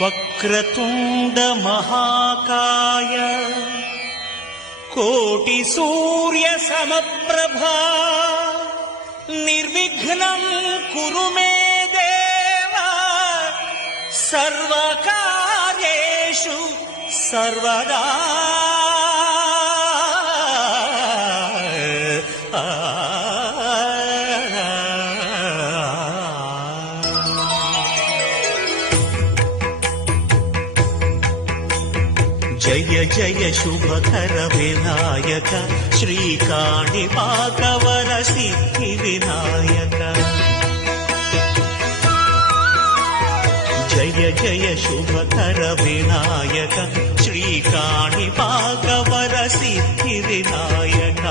వక్రతుండ మహాకాయ కోటి సూర్య సమప్రభా నిర్విఘ్నం కురు మే దేవ సర్వకార్యేషు సర్వదా. జయ జయ శుభకర వినాయక శ్రీకాణిపాకవర సిద్ధి వినాయక. జయ జయ శుభకర వినాయక శ్రీకాణిపాకవర సిద్ధి వినాయక.